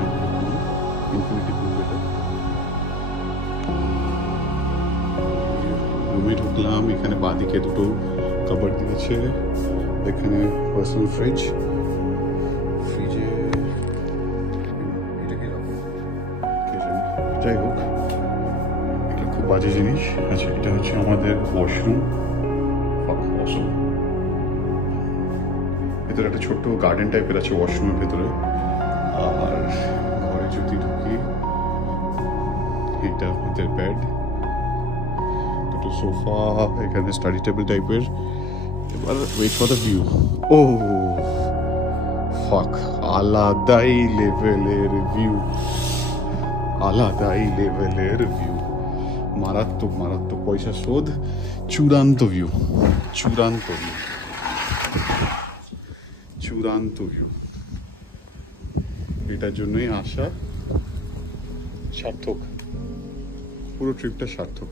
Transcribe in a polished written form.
হচ্ছে infinity pool যেটা। রুমে ঢুকলাম, এখানে বাঁদিকে দুটো কাবার্ড দিয়েছে, এখানে পার্সোনাল ফ্রিজে এটা কি রকম কে জানে, যাই হোক এটা খুব বাজে জিনিস। আচ্ছা, এটা হচ্ছে আমাদের ওয়াশরুম। ভেতরে একটা ছোট্ট গার্ডেন টাইপের আছে ওয়াশরুমের ভেতরে। আর ঘরে যদি ঢুকি, এটা আমাদের বেড, দুটো সোফা, এখানে স্টাডি টেবিল টাইপের। এবার ওয়েট ফর দ্য ভিউ। ও ফাক, আলাদাই লেভেলের ভিউ, আলাদাই লেভেলের ভিউ, মারাত্মক মারাত্মক, পয়সা শোধ, চূড়ান্ত ভিউ, চূড়ান্ত ভিউ, চূড়ান্ত ভিউ। এটার জন্যই আসা সার্থক, পুরো ট্রিপটা সার্থক।